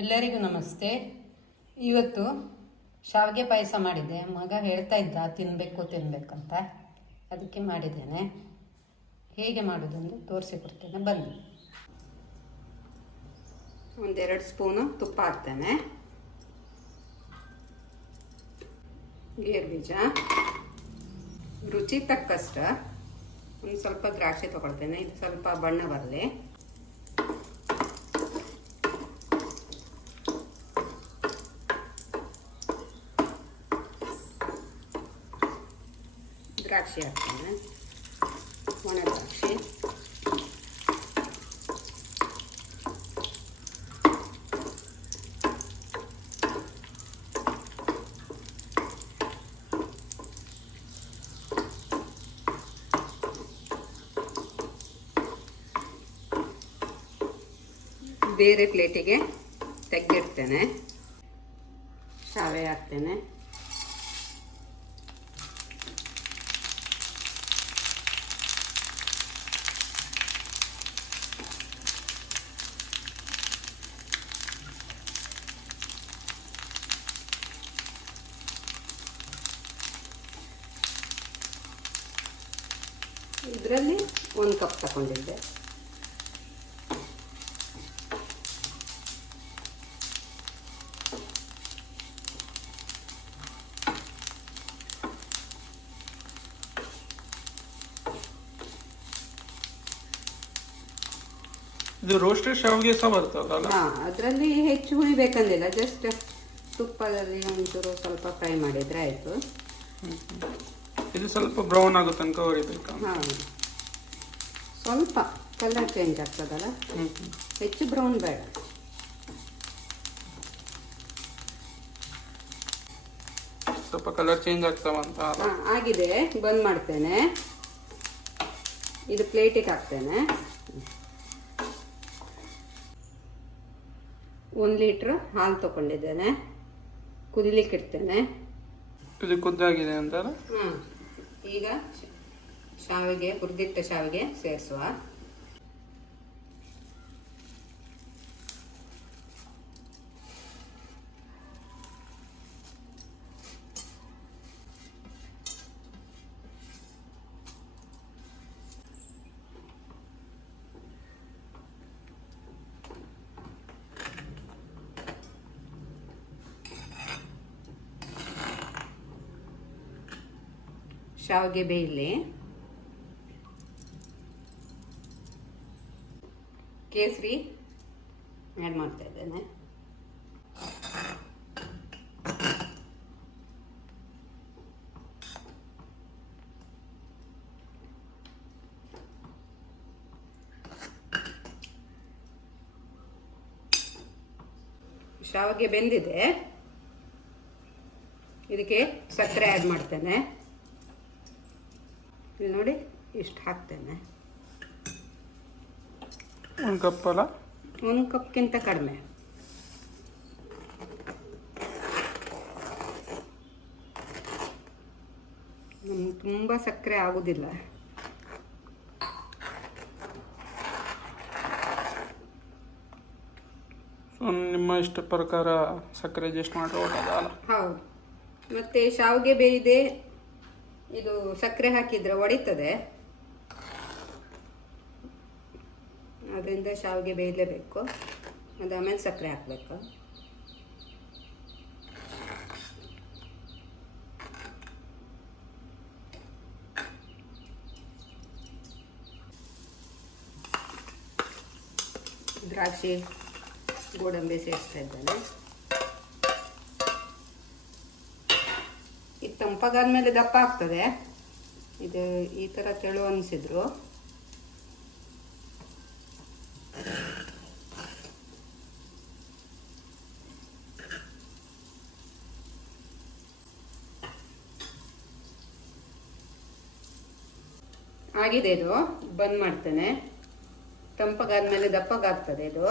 ಎಲ್ಲರಿಗೂ ನಮಸ್ತೆ. ಇವತ್ತು ಶಾವಿಗೆ ಪಾಯಸ ಮಾಡಿದ್ದೆ. ಮಗ ಹೇಳ್ತಾ ಇದ್ದ ತಿನ್ನಬೇಕಂತ, ಅದಕ್ಕೆ ಮಾಡಿದ್ದೇನೆ. ಹೇಗೆ ಮಾಡೋದೆಂದು ತೋರಿಸಿಕೊಡ್ತೇನೆ, ಬನ್ನಿ. 1-2 ಸ್ಪೂನು ತುಪ್ಪ ಹಾಕ್ತೇನೆ. ಗೇರು ಬೀಜ, ರುಚಿ ತಕ್ಕಷ್ಟ ಒಂದು ಸ್ವಲ್ಪ ದ್ರಾಕ್ಷಿ ತಗೊಳ್ತೇನೆ. ಇದು ಸ್ವಲ್ಪ ಬಣ್ಣ ಬರಲಿ. ದ್ರಾಕ್ಷಿ ಹಾಕ್ತೇನೆ, ಒಣ ದ್ರಾಕ್ಷಿ. ಬೇರೆ ಪ್ಲೇಟಿಗೆ ತೆಗೆದಿಡ್ತೇನೆ. ಶಾವೆ ಹಾಕ್ತೇನೆ. ಇದರಲ್ಲಿ 1 ಕಪ್ ತಗೊಂಡಿದ್ದೆ. ಇದು ರೋಸ್ಟೆಡ್ ಶಾವಿಗೆ ಸಹ ಬರ್ತದಲ್ಲ? ಅದರಲ್ಲಿ ಹೆಚ್ಚು ಹುರಿಬೇಕಂದಿಲ್ಲ, ಜಸ್ಟ್ ತುಪ್ಪದಲ್ಲಿ ಒಂಚೂರು ಸ್ವಲ್ಪ ಫ್ರೈ ಮಾಡಿದ್ರೆ ಆಯಿತು. ಇದು ಸ್ವಲ್ಪ ಬ್ರೌನ್ ಆಗೋ ತನಕ ಹುರಿಬೇಕು. ಹಾಂ, ಸ್ವಲ್ಪ ಕಲರ್ ಚೇಂಜ್ ಆಗ್ತದಲ್ಲ, ಹೆಚ್ಚು ಬ್ರೌನ್ ಬೇಡ. ಸ್ವಲ್ಪ ಕಲರ್ ಚೇಂಜ್ ಆಗ್ತಾವಂತ. ಆಗಿದೆ, ಬಂದ್ ಮಾಡ್ತೇನೆ. ಇದು ಪ್ಲೇಟಿಗೆ ಹಾಕ್ತೇನೆ. 1 ಲೀಟ್ರ್ ಹಾಲು ತಗೊಂಡಿದ್ದೇನೆ, ಕುದಿಲಿಕ್ಕೆ ಇಡ್ತೇನೆ. ಇದು ಕುದ್ದಾಗಿದೆ ಅಂತಾರ? ಈಗ ಶಾವಿಗೆ, ಹುರಿದಿಟ್ಟ ಶಾವಿಗೆ ಸೇರಿಸುವ. ಶಾವಿಗೆ ಬೇಯಲಿ. ಕೇಸರಿ ಆ್ಯಡ್ ಮಾಡ್ತಾ ಇದ್ದೇನೆ. ಶಾವಿಗೆ ಬೆಂದಿದೆ, ಇದಕ್ಕೆ ಸಕ್ಕರೆ ಆ್ಯಡ್ ಮಾಡ್ತೇನೆ. ಇಲ್ಲಿ ನೋಡಿ, ಇಷ್ಟು ಹಾಕ್ತೇನೆ. 1 ಕಪ್ ಅಲ್ಲ? 1 ಕಪ್ಗಿಂತ ಕಡಿಮೆ. ತುಂಬ ಸಕ್ಕರೆ ಆಗೋದಿಲ್ಲ. ನಿಮ್ಮ ಇಷ್ಟ ಪ್ರಕಾರ ಸಕ್ಕರೆ ಅಡ್ಜಸ್ಟ್ ಮಾಡ್ಬೋದಲ್ಲ? ಹೌದು. ಮತ್ತು ಶಾವಿಗೆ ಬೇಯಿದೆ, ಇದು ಸಕ್ಕರೆ ಹಾಕಿದ್ರೆ ಒಡಿತದೆ, ಅದರಿಂದ ಶಾವಿಗೆ ಬೇಯಲೇಬೇಕು. ಅದಾದಮೇಲೆ ಸಕ್ಕರೆ ಹಾಕಬೇಕು. ದ್ರಾಕ್ಷಿ, ಗೋಡಂಬಿ ಸೇರಿಸ್ತಾ ಇದ್ದೇನೆ. ಇದು ತಂಪಾಗಾದ್ಮೇಲೆ ದಪ್ಪ ಆಗ್ತದೆ. ಇದು ಈ ಥರ ತೆಳು ಅನಿಸಿದ್ರು ಆಗಿದೆ. ಇದು ಬಂದ್ ಮಾಡ್ತೇನೆ. ತಂಪಾಗಾದ್ಮೇಲೆ ದಪ್ಪಗಾಗ್ತದೆ ಇದು.